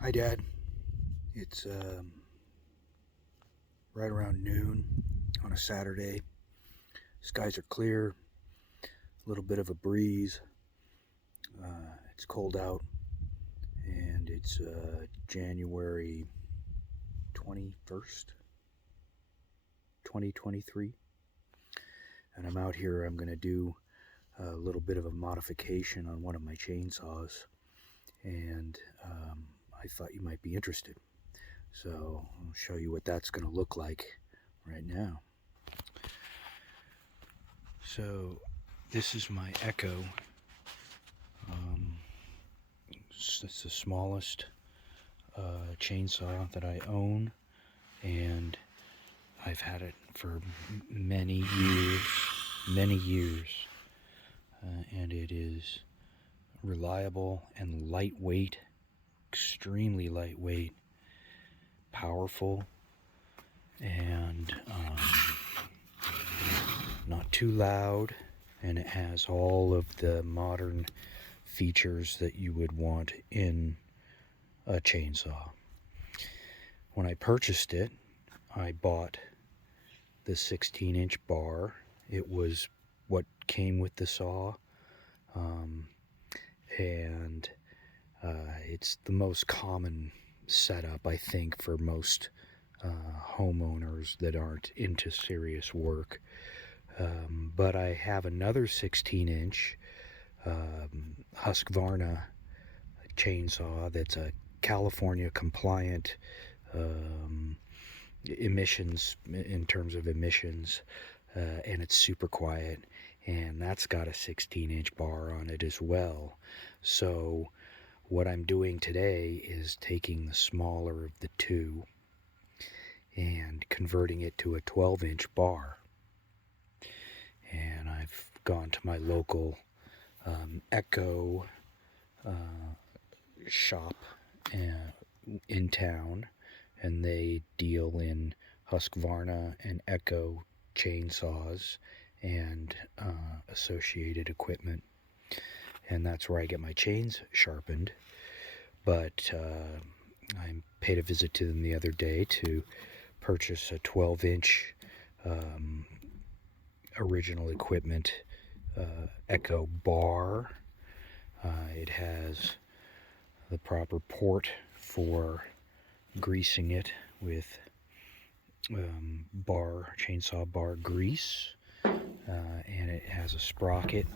Hi, Dad. It's right around noon on a Saturday. Skies are clear, a little bit of a breeze. It's cold out, and it's January 21st, 2023. And I'm out here. I'm going to do a little bit of a modification on one of my chainsaws, and I thought you might be interested. So I'll show you what that's going to look like right now. So this is my Echo. It's the smallest chainsaw that I own, and I've had it for many years, and it is reliable and lightweight, extremely lightweight, powerful, and not too loud, and it has all of the modern features that you would want in a chainsaw. When I purchased it, I bought the 16-inch bar. It was what came with the saw, and it's the most common setup, I think, for most homeowners that aren't into serious work. But I have another 16-inch Husqvarna chainsaw that's a California compliant emissions, in terms of emissions, and it's super quiet, and that's got a 16-inch bar on it as well. So what I'm doing today is taking the smaller of the two and converting it to a 12-inch bar. And I've gone to my local Echo shop in town, and they deal in Husqvarna and Echo chainsaws and associated equipment, and that's where I get my chains sharpened. But I paid a visit to them the other day to purchase a 12-inch original equipment Echo bar. It has the proper port for greasing it with chainsaw bar grease, and it has a sprocket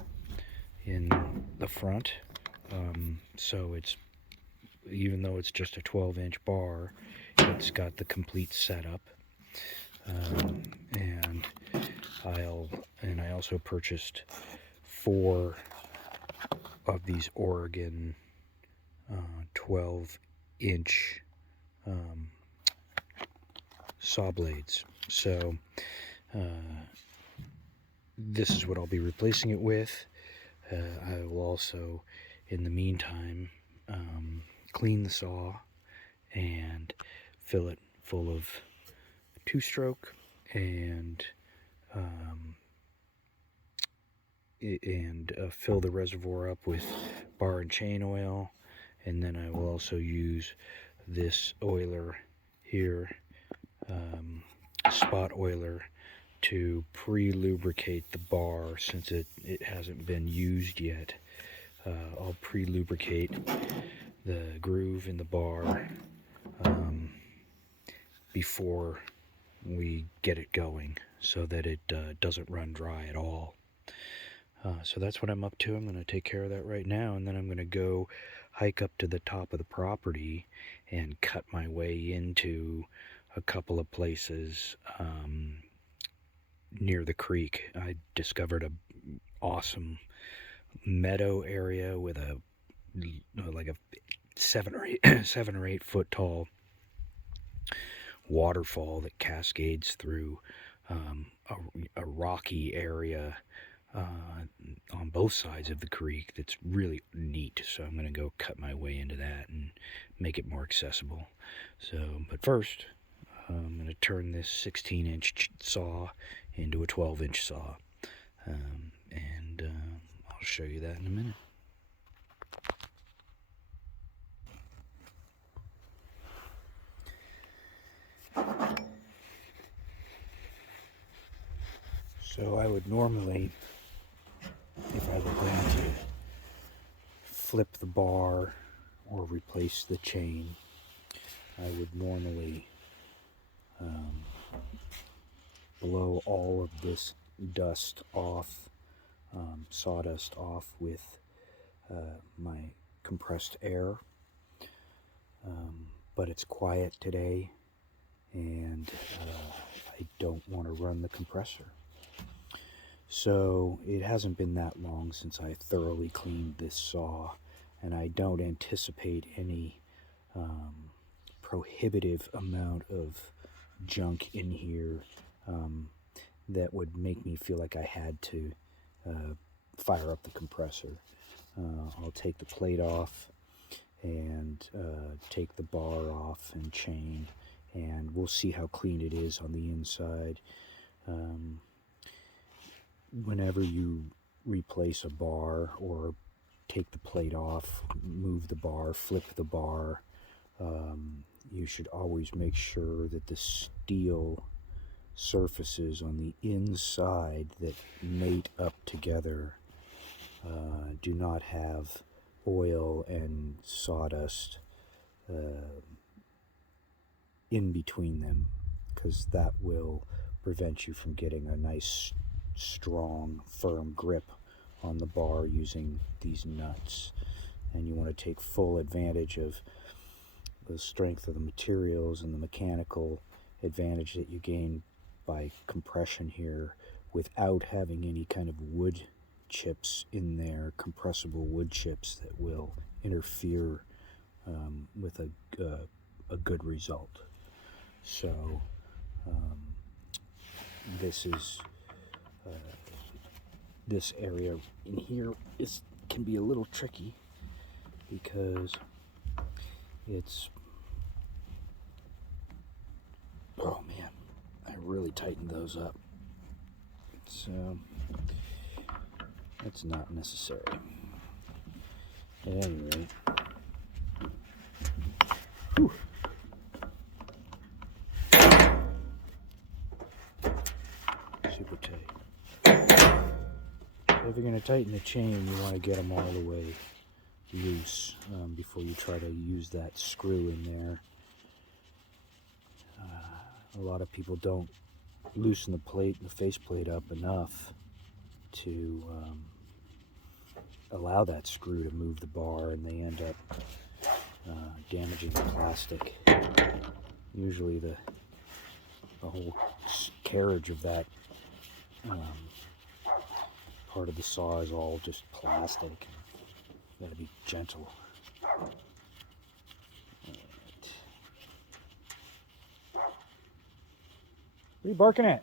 in the front, so it's, even though it's just a 12-inch bar, it's got the complete setup. And I also purchased 4 of these Oregon 12-inch saw blades. So this is what I'll be replacing it with. I will also, in the meantime, clean the saw and fill it full of 2-stroke and fill the reservoir up with bar and chain oil. And then I will also use this oiler here, spot oiler, to pre-lubricate the bar, since it hasn't been used yet. I'll pre-lubricate the groove in the bar before we get it going, so that it doesn't run dry at all. So that's what I'm up to. I'm going to take care of that right now, and then I'm going to go hike up to the top of the property and cut my way into a couple of places near the creek. I discovered a awesome meadow area with a like a 7 or 8 foot tall waterfall that cascades through a rocky area on both sides of the creek that's really neat. So I'm going to go cut my way into that and make it more accessible. So, but first, I'm going to turn this 16-inch saw into a 12-inch saw, and I'll show you that in a minute. So I would normally, if I were going to flip the bar or replace the chain, I would normally blow all of this dust off, sawdust off with my compressed air. But it's quiet today, and I don't want to run the compressor. So it hasn't been that long since I thoroughly cleaned this saw, and I don't anticipate any prohibitive amount of junk in here that would make me feel like I had to fire up the compressor. I'll take the plate off and take the bar off and chain, and we'll see how clean it is on the inside. Whenever you replace a bar or take the plate off, move the bar, flip the bar, you should always make sure that the steel surfaces on the inside that mate up together do not have oil and sawdust in between them, because that will prevent you from getting a nice, strong, firm grip on the bar using these nuts. And you want to take full advantage of the strength of the materials and the mechanical advantage that you gain by compression here without having any kind of wood chips in there, compressible wood chips that will interfere with a good result. So this area in here can be a little tricky because it's, oh man, I really tightened those up. It's not necessary. At any rate, whew. Super tight. If you're going to tighten the chain, you want to get them all the way loose before you try to use that screw in there. A lot of people don't loosen the faceplate up enough to allow that screw to move the bar, and they end up damaging the plastic. Usually the whole carriage of that part of the saw is all just plastic. You gotta be gentle. What are you barking at?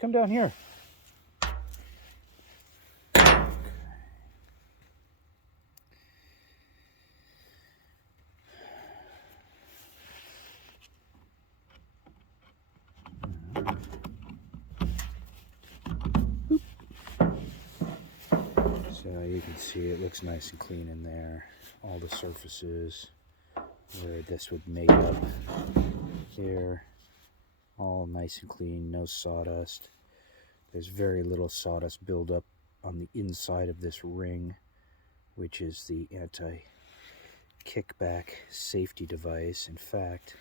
Come down here. So you can see it looks nice and clean in there. All the surfaces where this would mate up here, all nice and clean, no sawdust. There's very little sawdust buildup on the inside of this ring, which is the anti-kickback safety device. In fact,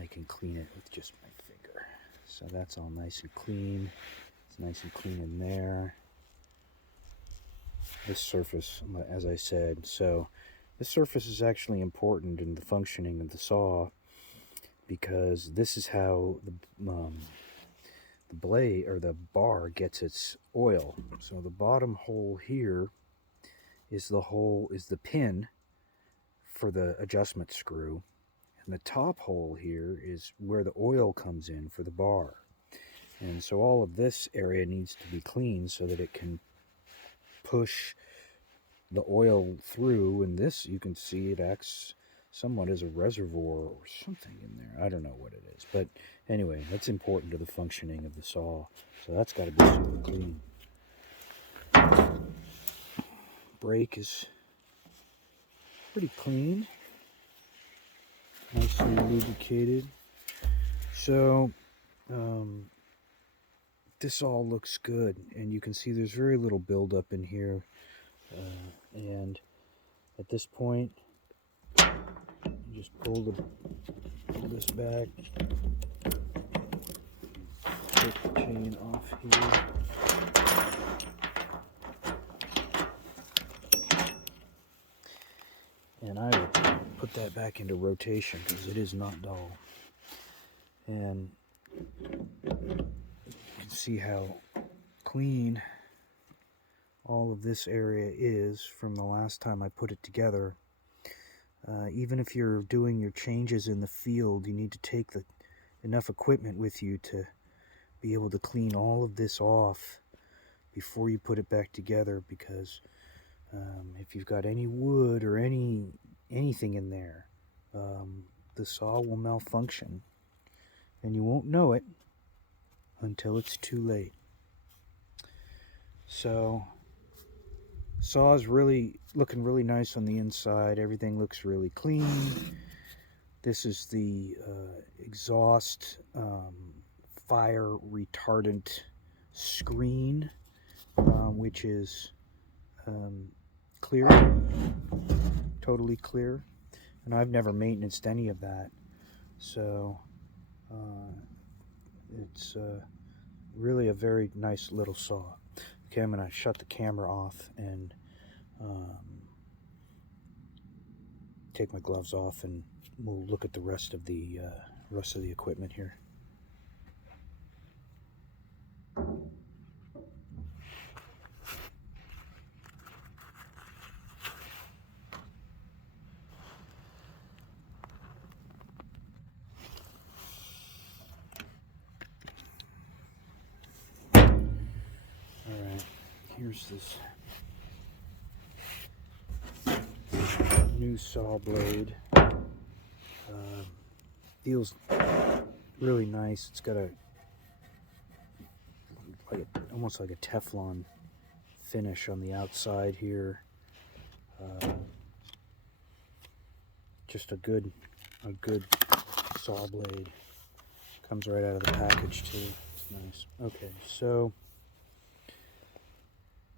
I can clean it with just my finger. So that's all nice and clean. It's nice and clean in there. This surface, as I said, so this surface is actually important in the functioning of the saw, because this is how the blade or the bar gets its oil. So the bottom hole here is the pin for the adjustment screw, and the top hole here is where the oil comes in for the bar. And so all of this area needs to be cleaned so that it can push the oil through, and this, you can see, it acts somewhat as a reservoir or something in there. I don't know what it is, but anyway, that's important to the functioning of the saw. So that's got to be super clean. Brake is pretty clean, nicely lubricated. So this all looks good, and you can see there's very little buildup in here. And at this point, you just pull this back, take the chain off here. And I will put that back into rotation because it is not dull. And you can see how clean all of this area is from the last time I put it together. Even if you're doing your changes in the field, you need to take enough equipment with you to be able to clean all of this off before you put it back together, because if you've got any wood or anything in there, the saw will malfunction, and you won't know it until it's too late. So, saw is really looking really nice on the inside. Everything looks really clean. This is the exhaust fire retardant screen, which is clear, totally clear, and I've never maintained any of that, so it's really a very nice little saw. Okay, I'm going to shut the camera off and take my gloves off, and we'll look at the rest of the equipment here. Here's this new saw blade. Feels really nice. It's got almost like a Teflon finish on the outside here. Just a good saw blade. Comes right out of the package too. It's nice. Okay, so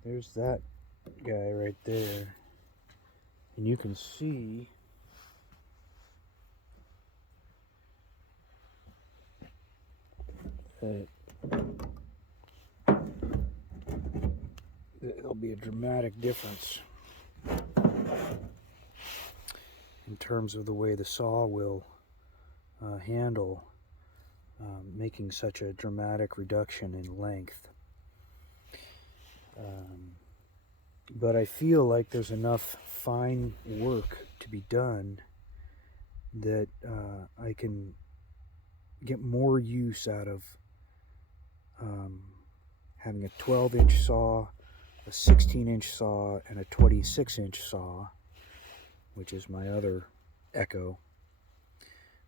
there's that guy right there, and you can see that there'll be a dramatic difference in terms of the way the saw will handle making such a dramatic reduction in length. But I feel like there's enough fine work to be done that I can get more use out of having a 12-inch saw, a 16-inch saw, and a 26-inch saw, which is my other Echo,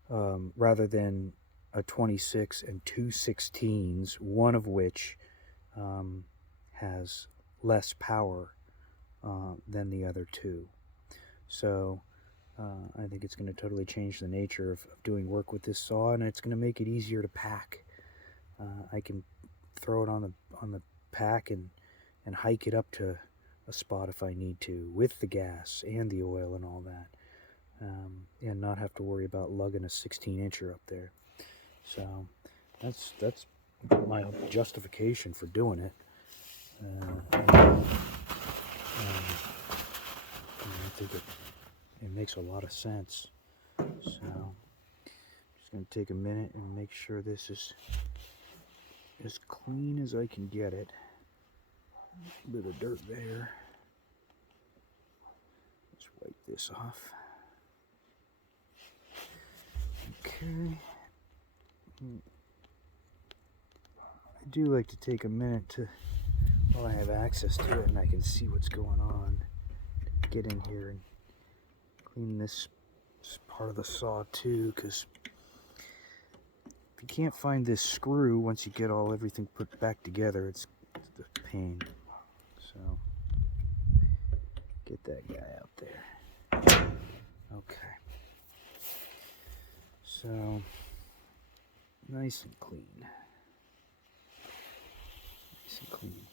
rather than a 26 and two 16s, one of which has less power than the other two. So I think it's going to totally change the nature of doing work with this saw, and it's going to make it easier to pack. I can throw it on the pack and hike it up to a spot if I need to, with the gas and the oil and all that, and not have to worry about lugging a 16-incher up there. So that's my justification for doing it. I think it makes a lot of sense. So I'm just going to take a minute and make sure this is as clean as I can get it. A bit of dirt there. Let's wipe this off. Okay. I do like to take a minute to, while I have access to it and I can see what's going on, get in here and clean this part of the saw too, because if you can't find this screw once you get everything put back together, it's a pain. So get that guy out there. Okay. So nice and clean. Nice and clean.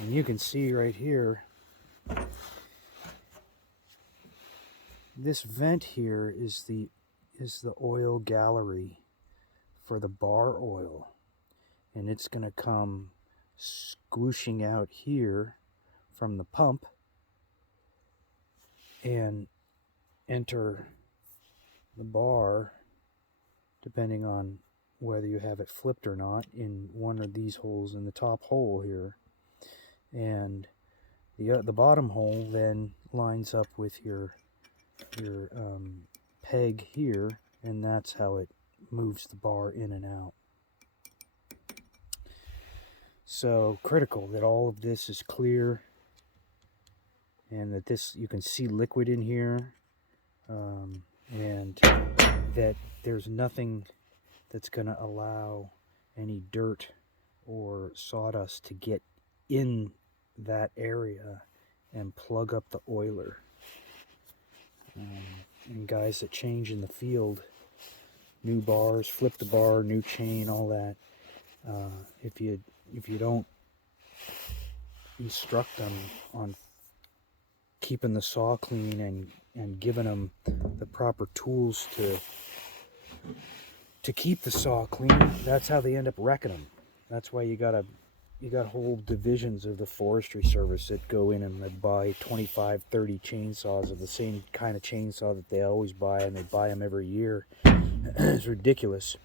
And you can see right here, this vent here is the oil gallery for the bar oil, and it's going to come squooshing out here from the pump and enter the bar, depending on whether you have it flipped or not, in one of these holes in the top hole here, and the bottom hole then lines up with your peg here, and that's how it moves the bar in and out. So critical that all of this is clear, and that this, you can see liquid in here, and that there's nothing that's going to allow any dirt or sawdust to get in that area and plug up the oiler. And guys that change in the field, new bars, flip the bar, new chain, all that, if you don't instruct them on keeping the saw clean and giving them the proper tools to keep the saw clean, that's how they end up wrecking them. That's why you got whole divisions of the Forestry Service that go in and they buy 25, 30 chainsaws of the same kind of chainsaw that they always buy, and they buy them every year. It's ridiculous.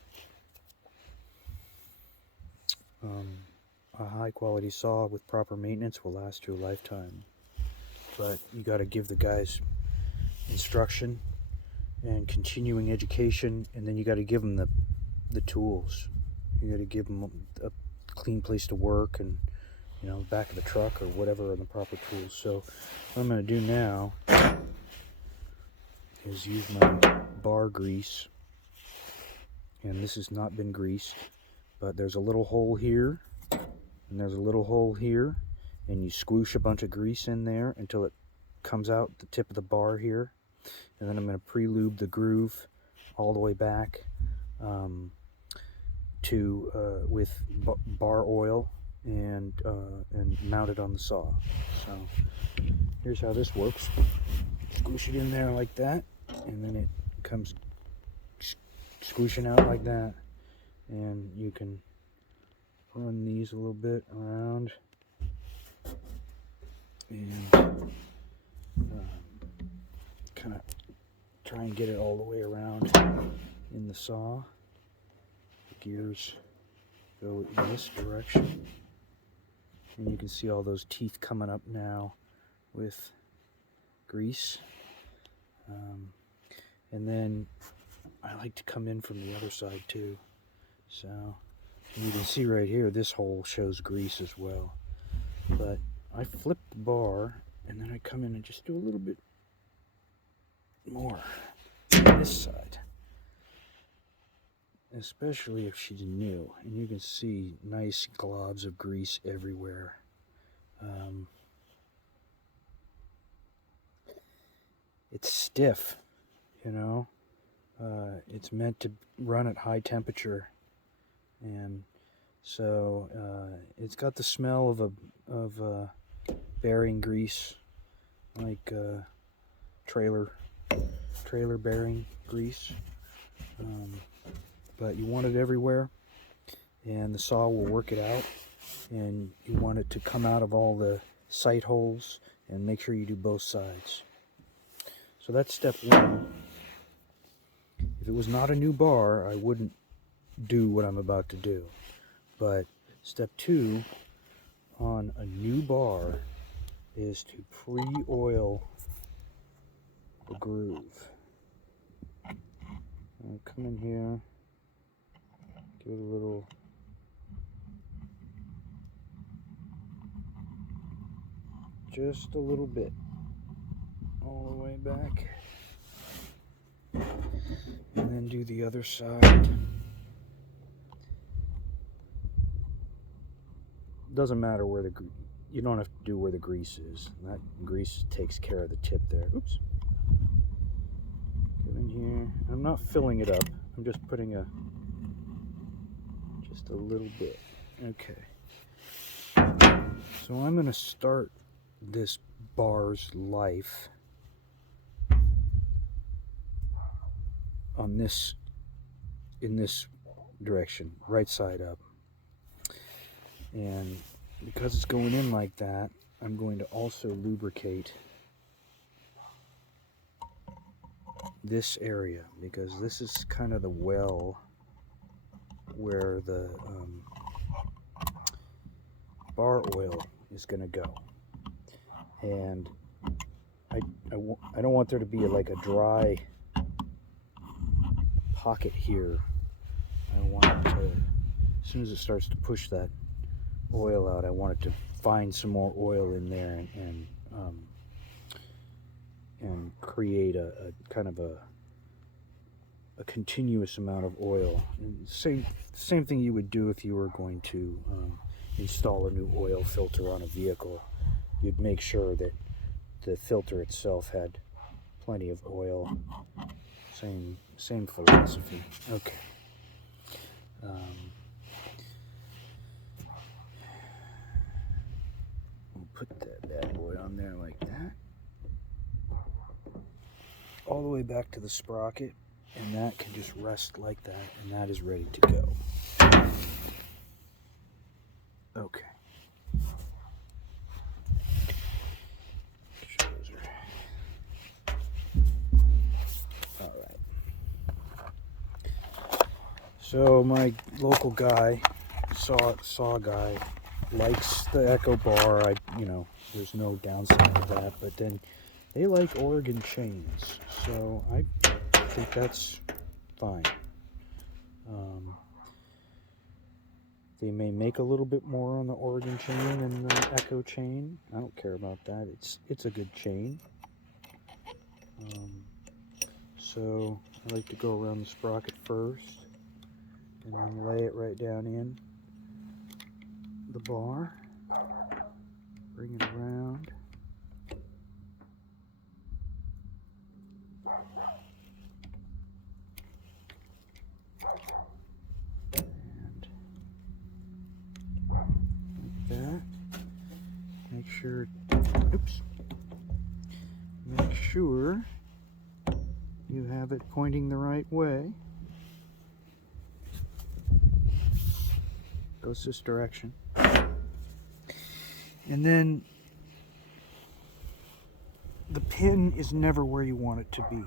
A high quality saw with proper maintenance will last you a lifetime, but you got to give the guys instruction and continuing education, and then you got to give them the tools. You got to give them a clean place to work, and back of the truck or whatever, and the proper tools. So what I'm going to do now is use my bar grease, and this has not been greased, but there's a little hole here and there's a little hole here, and you squoosh a bunch of grease in there until it comes out the tip of the bar here, and then I'm going to pre-lube the groove all the way back with bar oil and mount it on the saw. So here's how this works. Squish it in there like that, and then it comes squishing out like that, and you can run these a little bit around and kind of try and get it all the way around in the saw. The gears go in this direction, and you can see all those teeth coming up now with grease. And then I like to come in from the other side too. So you can see right here, this hole shows grease as well. But I flip the bar, and then I come in and just do a little bit more on this side, especially if she's new. And you can see nice globs of grease everywhere. It's stiff, it's meant to run at high temperature, and so it's got the smell of bearing grease, like trailer bearing grease, but you want it everywhere, and the saw will work it out, and you want it to come out of all the sight holes, and make sure you do both sides. So that's step one. If it was not a new bar, I wouldn't do what I'm about to do. But step two on a new bar is to pre-oil the groove. I'll come in here, give it a little just a little bit all the way back, and then do the other side. Doesn't matter where you don't have to do where the grease is. That grease takes care of the tip there. Oops. Get in here. I'm not filling it up. I'm just putting a a little bit. Okay. So I'm going to start this bar's life on this, in this direction, right side up. And because it's going in like that, I'm going to also lubricate this area, because this is kind of the well where the bar oil is going to go. And I don't want there to be like a dry pocket here. I want it to, as soon as it starts to push that oil out, I want it to find some more oil in there and create a kind of a continuous amount of oil. And same thing you would do if you were going to install a new oil filter on a vehicle. You'd make sure that the filter itself had plenty of oil. Same philosophy. Okay. We'll put that bad boy on there like that, all the way back to the sprocket, and that can just rest like that, and that is ready to go. Okay. All right. So my local guy, saw guy, likes the Echo bar. There's no downside to that, but then they like Oregon chains, so I think that's fine. They may make a little bit more on the Oregon chain than the Echo chain. I don't care about that. It's a good chain. So I like to go around the sprocket first, and then lay it right down in the bar. Bring it around. That. Make sure you have it pointing the right way. Goes this direction. And then the pin is never where you want it to be,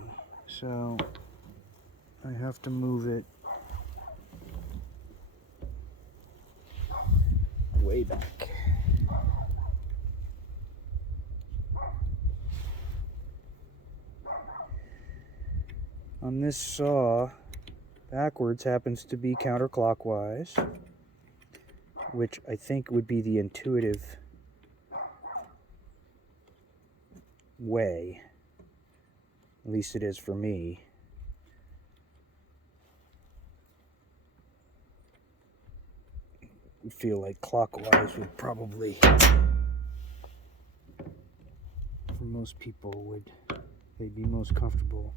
so I have to move it way back. On this saw, backwards happens to be counterclockwise, which I think would be the intuitive way. At least it is for me. I feel like clockwise would probably, for most people, they'd be most comfortable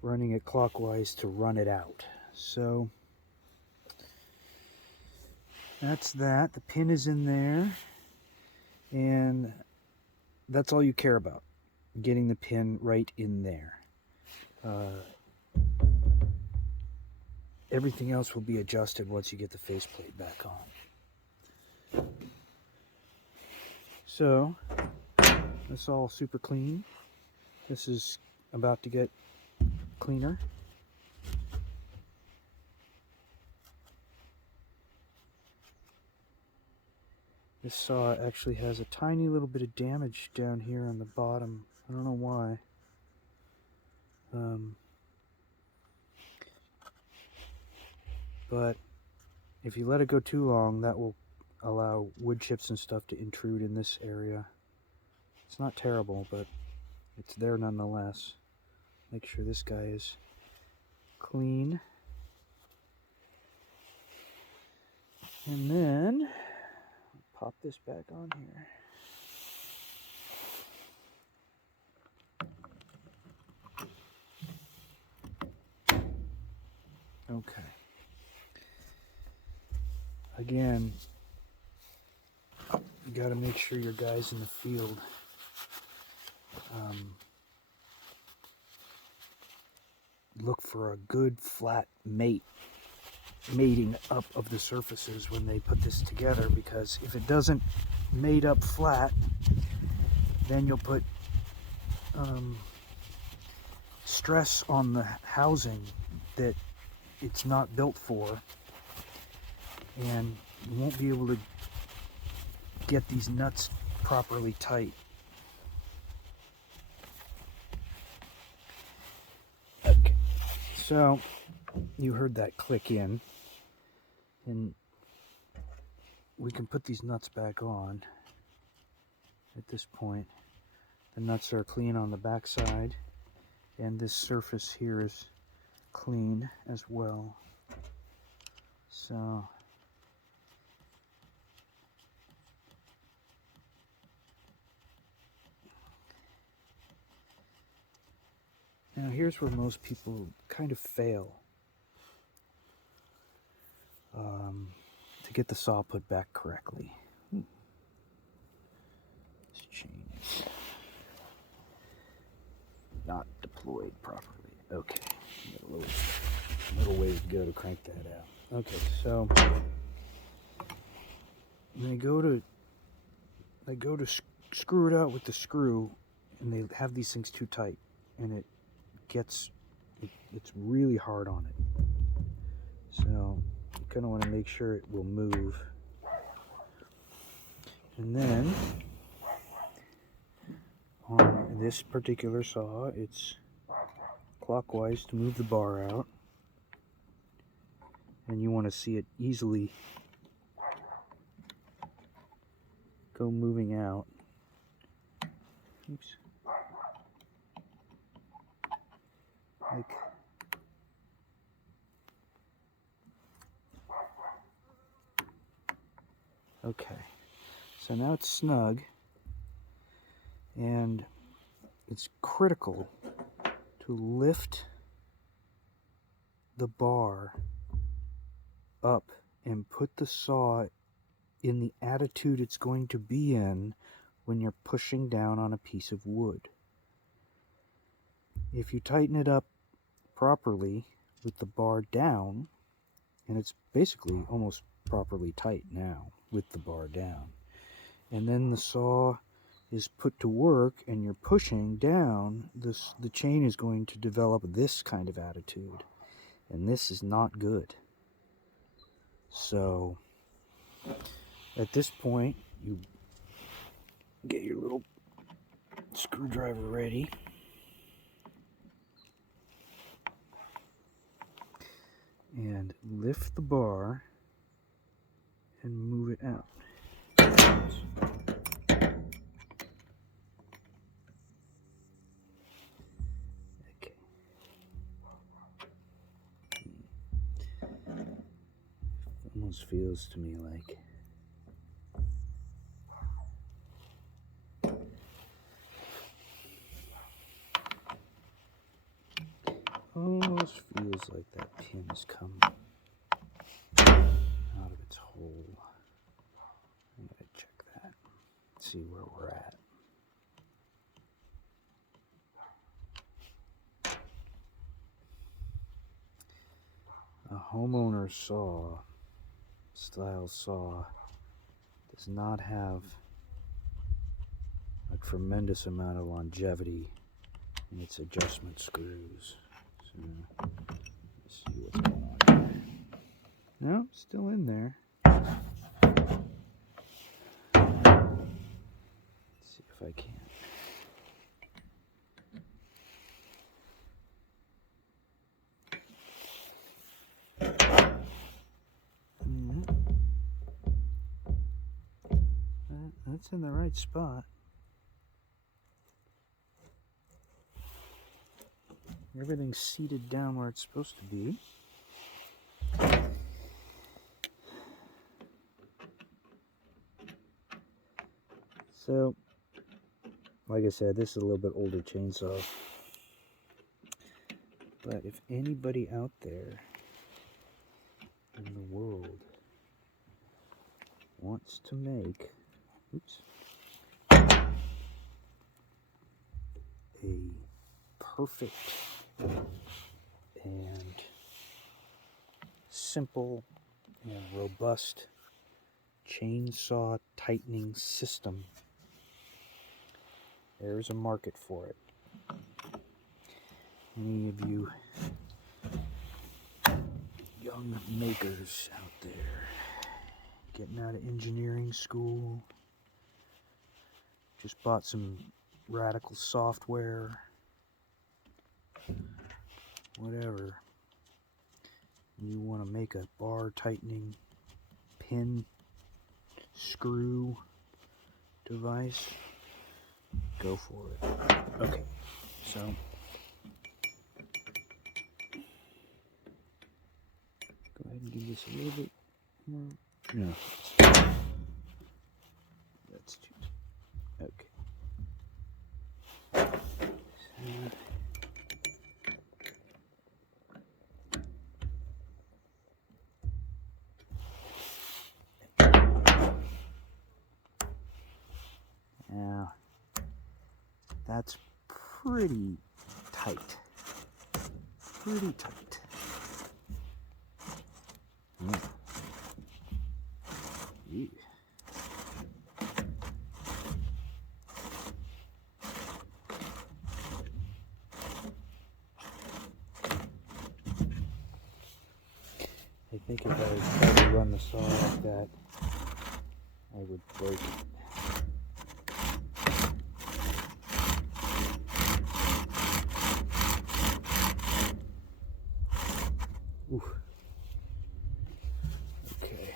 running it clockwise to run it out. So that's that. The pin is in there, and that's all you care about, getting the pin right in there. Everything else will be adjusted once you get the faceplate back on. So that's all super clean. This is about to get cleaner. This saw actually has a tiny little bit of damage down here on the bottom. I don't know why. But if you let it go too long, that will allow wood chips and stuff to intrude in this area. It's not terrible, but it's there nonetheless. Make sure this guy is clean. And then pop this back on here. Okay. again, you got to make sure your guys in the field look for a good flat mating up of the surfaces when they put this together, because if it doesn't mate up flat, then you'll put stress on the housing that it's not built for, and you won't be able to get these nuts properly tight. Okay, so you heard that click in, and we can put these nuts back on. At this point, the nuts are clean on the back side, and this surface here is clean as well. So now here's where most people kind of fail to get the saw put back correctly. This chain is not deployed properly. Okay, got a little ways to go to crank that out. Okay, so they go to screw it out with the screw, and they have these things too tight, and it's really hard on it. So you kind of want to make sure it will move. And then on this particular saw, it's clockwise to move the bar out, and you want to see it easily go moving out. Oops. Like, okay, so now it's snug, and it's critical to lift the bar up and put the saw in the attitude it's going to be in when you're pushing down on a piece of wood. If you tighten it up properly with the bar down, and it's basically almost properly tight now with the bar down, and then the saw is put to work and you're pushing down, the chain is going to develop this kind of attitude, and this is not good. So at this point, you get your little screwdriver ready, and lift the bar and move it out. Okay. Almost feels to me like that pin has come out of its hole. I'm gonna check that, see where we're at. A homeowner style saw does not have a tremendous amount of longevity in its adjustment screws. So let's see what's going on here. No, still in there. Let's see if I can. That's in the right spot. Everything's seated down where it's supposed to be. So, like I said, this is a little bit older chainsaw. But if anybody out there in the world wants to make, oops, a perfect and simple and robust chainsaw tightening system, there's a market for it. Any of you young makers out there getting out of engineering school, just bought some radical software, whatever, you want to make a bar tightening pin screw device, go for it. Okay, so go ahead and give this a little bit more. No, that's too. Okay. Now, that's pretty tight. Pretty tight. Yeah. Yeah. I think if I tried to run the saw like that, I would break it. Oof. Okay.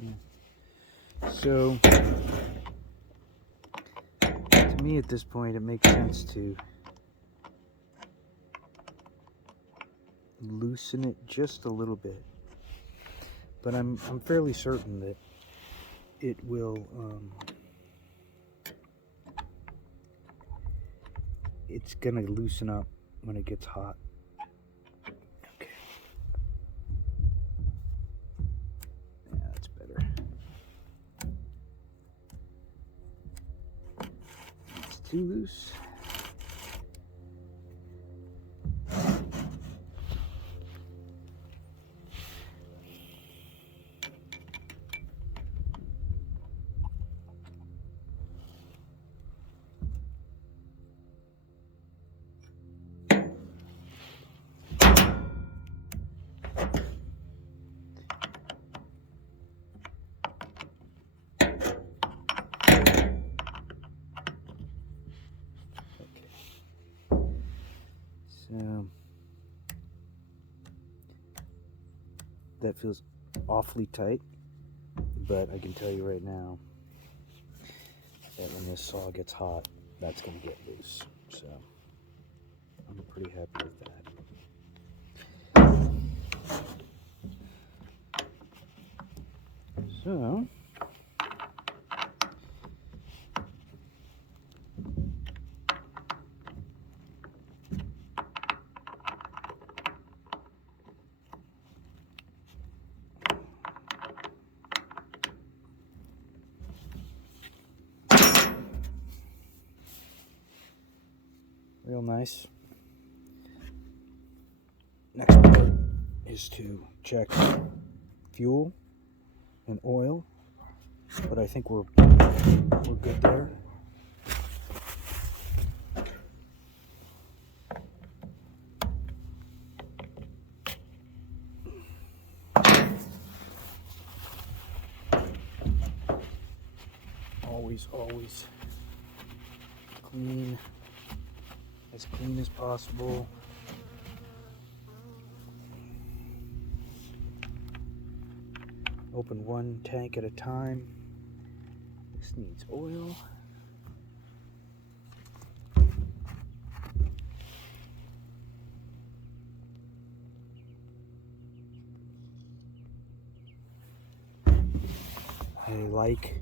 Yeah. So, to me at this point, it makes sense to loosen it just a little bit. But I'm fairly certain that it will, it's gonna loosen up when it gets hot. Okay. Yeah, that's better. It's too loose. So that feels awfully tight, but I can tell you right now that when this saw gets hot, that's going to get loose. So I'm pretty happy with that. So real nice. Next part is to check fuel and oil, but I think we're good there. Always clean, as clean as possible. Open one tank at a time. This needs oil. I like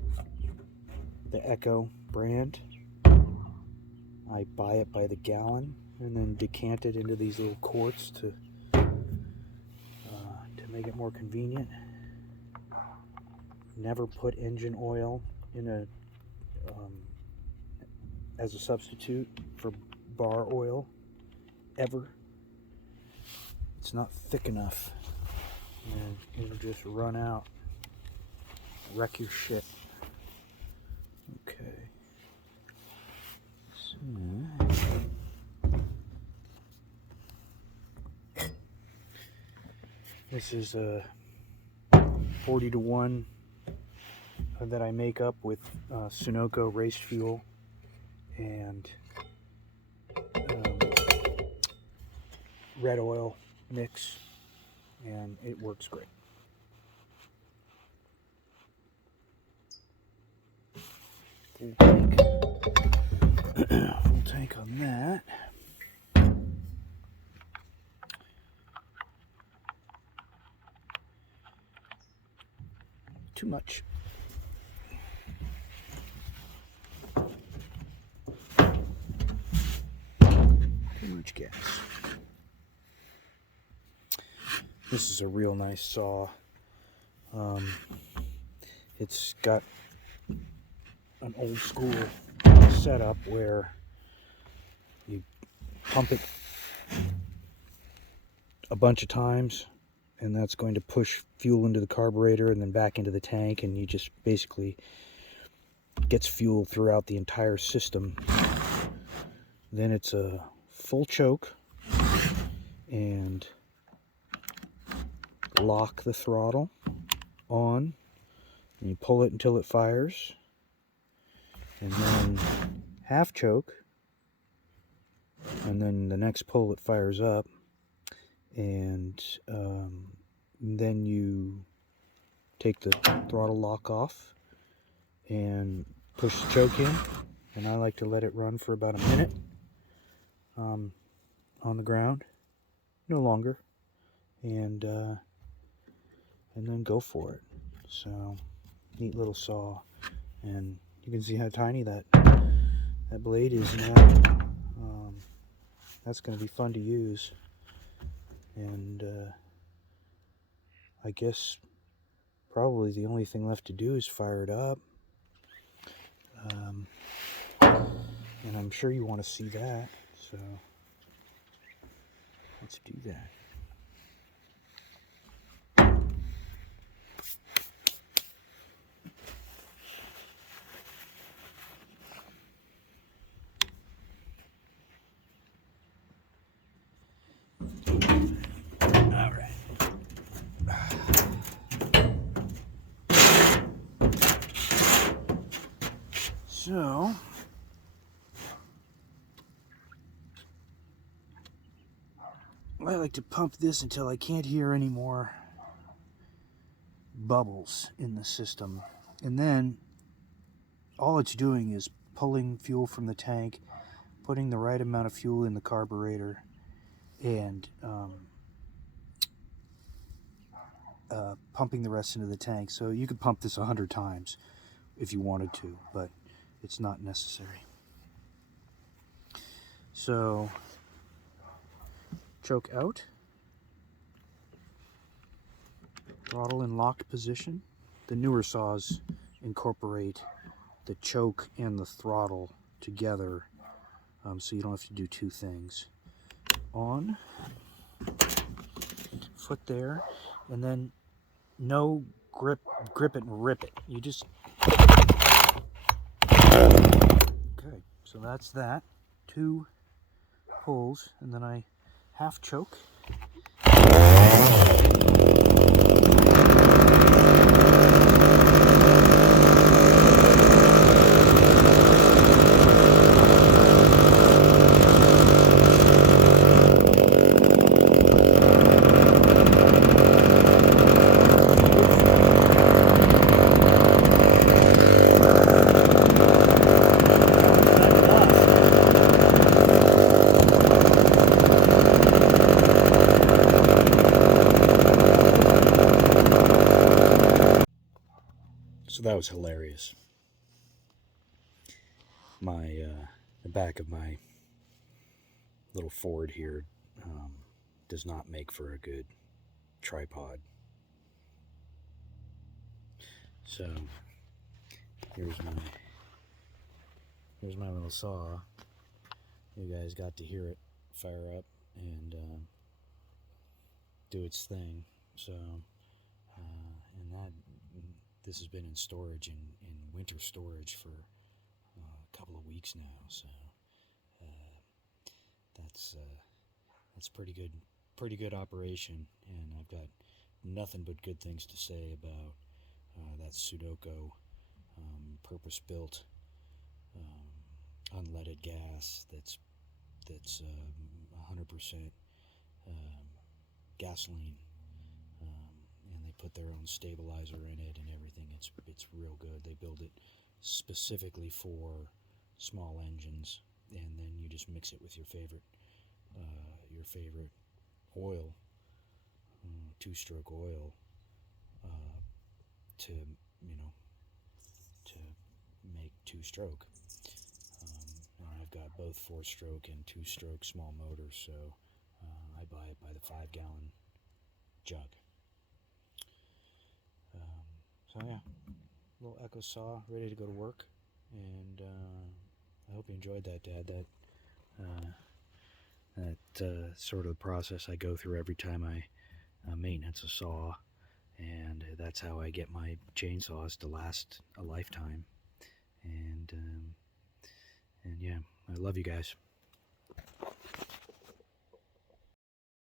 the Echo brand. I buy it by the gallon and then decant it into these little quarts to make it more convenient. Never put engine oil in a as a substitute for bar oil, ever. It's not thick enough, and it'll just run out, wreck your shit. Okay. So, this is a 40-to-1 that I make up with Sunoco race fuel and red oil mix, and it works great. Full tank. Full tank on that. Too much. Too much gas. This is a real nice saw. It's got an old school setup where you pump it a bunch of times, and that's going to push fuel into the carburetor and then back into the tank, and you just basically gets fuel throughout the entire system. Then it's a full choke, and lock the throttle on, and you pull it until it fires, and then half choke, and then the next pull it fires up, and then you take the throttle lock off and push the choke in, and I like to let it run for about a minute on the ground, no longer, and then go for it. So, neat little saw, and you can see how tiny that blade is now. That's going to be fun to use, and I guess probably the only thing left to do is fire it up, and I'm sure you want to see that, so let's do that. So, I like to pump this until I can't hear any more bubbles in the system. And then all it's doing is pulling fuel from the tank, putting the right amount of fuel in the carburetor, and pumping the rest into the tank. So you could pump this 100 times if you wanted to, but it's not necessary. So, choke out, throttle in locked position. The newer saws incorporate the choke and the throttle together, so you don't have to do two things. On, foot there, and then no grip it and rip it. You just... Okay, so that's that. 2 pulls, and then I half choke. So that was hilarious. The back of my little Ford here does not make for a good tripod. So here's my little saw. You guys got to hear it fire up and do its thing. So this has been in storage, in winter storage, for a couple of weeks now. So that's pretty good operation, and I've got nothing but good things to say about that Sudoku purpose-built unleaded gas that's 100% gasoline, and they put their own stabilizer in it and everything. It's real good. They build it specifically for small engines, and then you just mix it with your favorite oil, two-stroke oil, to to make two-stroke. I've got both four-stroke and two-stroke small motors, so I buy it by the 5-gallon jug. So yeah, little Echo saw ready to go to work, and I hope you enjoyed that, Dad. That sort of process I go through every time I maintenance a saw, and that's how I get my chainsaws to last a lifetime. And yeah, I love you guys.